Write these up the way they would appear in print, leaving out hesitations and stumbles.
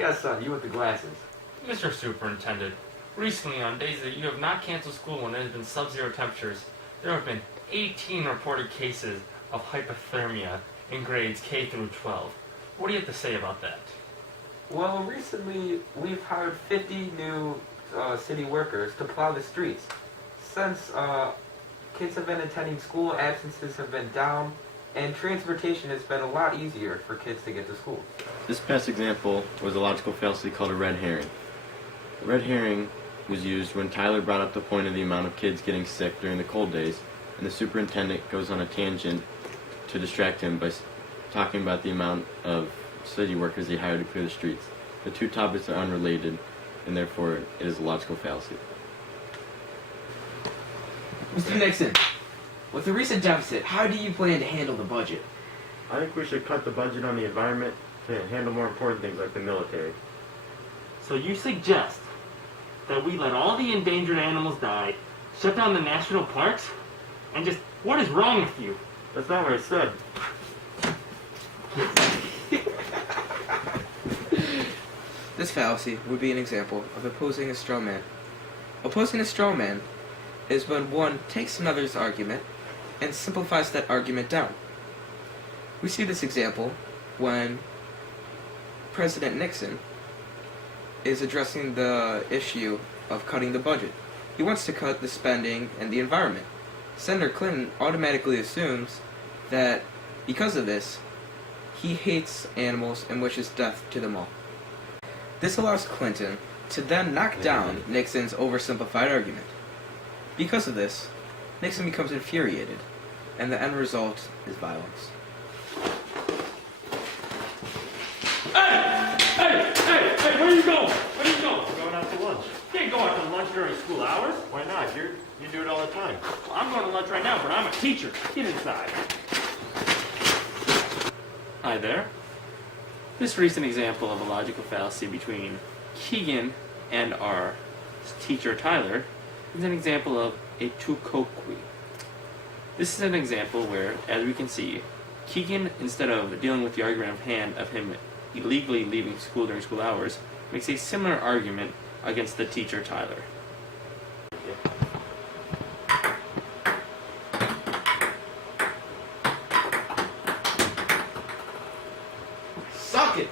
Yes, son, you with the glasses. Mr. Superintendent, recently on days that you have not canceled school when there has been sub-zero temperatures, there have been 18 reported cases of hypothermia in grades K through 12. What do you have to say about that? Well, recently we've hired 50 new city workers to plow the streets. Since kids have been attending school, absences have been down, and transportation has been a lot easier for kids to get to school. This past example was a logical fallacy called a red herring. A red herring was used when Tyler brought up the point of the amount of kids getting sick during the cold days, and the superintendent goes on a tangent to distract him by talking about the amount of city workers he hired to clear the streets. The two topics are unrelated, and therefore it is a logical fallacy. Mr. Nixon, with the recent deficit, how do you plan to handle the budget? I think we should cut the budget on the environment to handle more important things like the military. So you suggest that we let all the endangered animals die, shut down the national parks, and just, what is wrong with you? That's not what I said. This fallacy would be an example of opposing a straw man. Opposing a straw man is when one takes another's argument and simplifies that argument down. We see this example when President Nixon is addressing the issue of cutting the budget. He wants to cut the spending and the environment. Senator Clinton automatically assumes that because of this, he hates animals and wishes death to them all. This allows Clinton to then knock down Nixon's oversimplified argument. Because of this, Nixon becomes infuriated, and the end result is violence. Hey, where are you going? Where are you going? We're going out to lunch. You can't go out to lunch during school hours. Why not? You do it all the time. Well, I'm going to lunch right now, but I'm a teacher. Get inside. Hi there. This recent example of a logical fallacy between Keegan and our teacher Tyler is an example of a tu quoque. This is an example where, as we can see, Keegan, instead of dealing with the argument of hand of him illegally leaving school during school hours, makes a similar argument against the teacher Tyler. Suck it!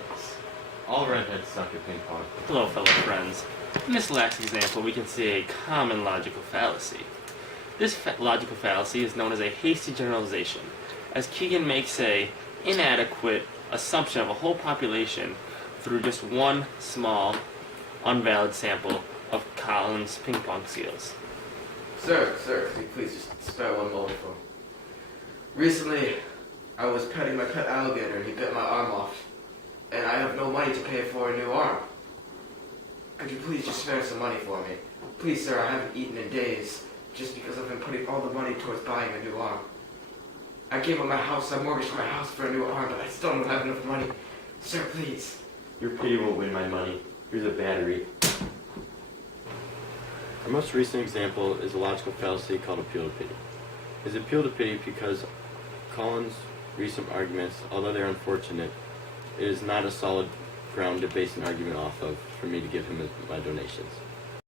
All redheads suck at ping pong. Hello, fellow friends. In this last example, we can see a common logical fallacy. This logical fallacy is known as a hasty generalization, as Keegan makes a inadequate assumption of a whole population through just one small, unvalid sample of Colin's ping pong skills. Sir, could you please just spare one moment for me? Recently, I was petting my pet alligator and he bit my arm off, and I have no money to pay for a new arm. Could you please just spare some money for me? Please, sir, I haven't eaten in days, just because I've been putting all the money towards buying a new arm. I gave up my house, I mortgaged my house for a new arm, but I still don't have enough money. Sir, please. Your pity won't win my money. Here's a battery. Our most recent example is a logical fallacy called appeal to pity. It's appeal to pity because Colin's recent arguments, although they're unfortunate, it is not a solid ground to base an argument off of for me to give him my donations.